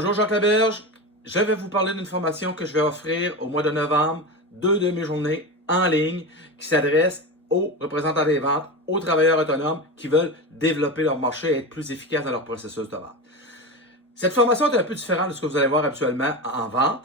Bonjour Jacques Laberge, je vais vous parler d'une formation que je vais offrir au mois de novembre, 2 demi-journées en ligne qui s'adressent aux représentants des ventes, aux travailleurs autonomes qui veulent développer leur marché et être plus efficaces dans leur processus de vente. Cette formation est un peu différente de ce que vous allez voir habituellement en vente.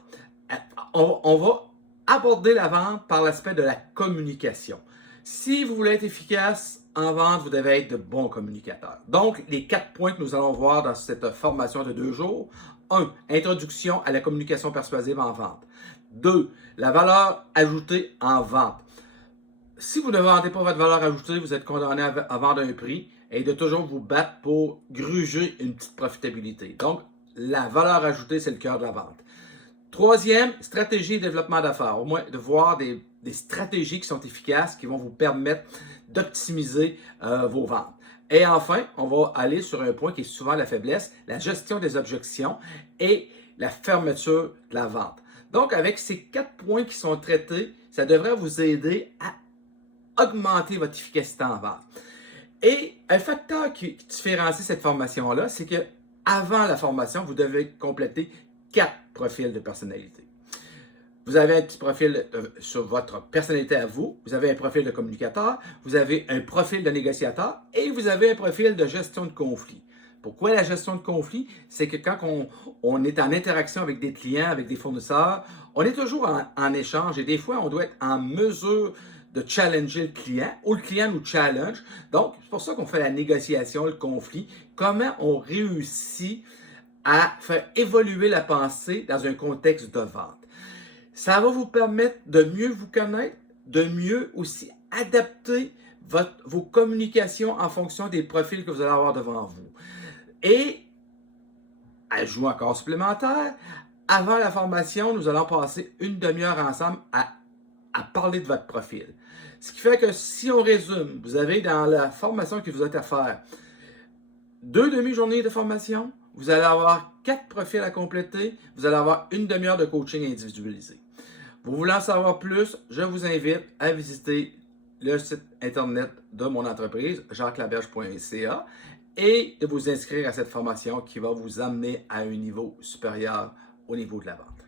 On va aborder la vente par l'aspect de la communication. Si vous voulez être efficace en vente, vous devez être de bons communicateurs. Donc, les 4 points que nous allons voir dans cette formation de 2 jours. 1. Introduction à la communication persuasive en vente. 2. La valeur ajoutée en vente. Si vous ne vendez pas votre valeur ajoutée, vous êtes condamné à vendre un prix et de toujours vous battre pour gruger une petite profitabilité. Donc, la valeur ajoutée, c'est le cœur de la vente. Troisième, stratégie et développement d'affaires. Au moins, de voir des stratégies qui sont efficaces, qui vont vous permettre d'optimiser vos ventes. Et enfin, on va aller sur un point qui est souvent la faiblesse, la gestion des objections et la fermeture de la vente. Donc, avec ces 4 points qui sont traités, ça devrait vous aider à augmenter votre efficacité en vente. Et un facteur qui différencie cette formation-là, c'est que avant la formation, vous devez compléter 4 profils de personnalité. Vous avez un petit profil sur votre personnalité à vous, vous avez un profil de communicateur, vous avez un profil de négociateur et vous avez un profil de gestion de conflit. Pourquoi la gestion de conflit? C'est que quand on est en interaction avec des clients, avec des fournisseurs, on est toujours en échange et des fois, on doit être en mesure de challenger le client ou le client nous challenge. Donc, c'est pour ça qu'on fait la négociation, le conflit. Comment on réussit à faire évoluer la pensée dans un contexte de vente. Ça va vous permettre de mieux vous connaître, de mieux aussi adapter vos communications en fonction des profils que vous allez avoir devant vous. Et, ajout encore supplémentaire, avant la formation, nous allons passer une demi-heure ensemble à parler de votre profil. Ce qui fait que si on résume, vous avez dans la formation que vous êtes à faire 2 demi-journées de formation, vous allez avoir 4 profils à compléter, vous allez avoir une demi-heure de coaching individualisé. Vous voulez en savoir plus, je vous invite à visiter le site internet de mon entreprise, jacquelaberge.ca, et de vous inscrire à cette formation qui va vous amener à un niveau supérieur au niveau de la vente.